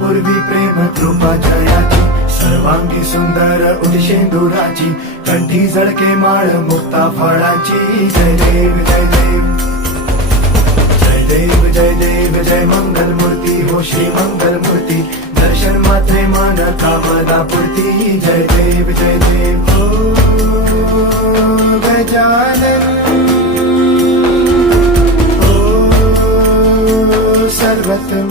पूर्वी प्रेम कृपा जयाची, सर्वांगी सुंदर उदिशेंदुराची, कंठी झळके माळ मुक्ता फळाची. जय देव जय देव जय देव जय देव जय मंगल मूर्ती हो श्री मंगल मूर्ती, दर्शन मात्रे मन कामना पूर्ती. जय देव जय देव ओ गजानन ओ सर्वतम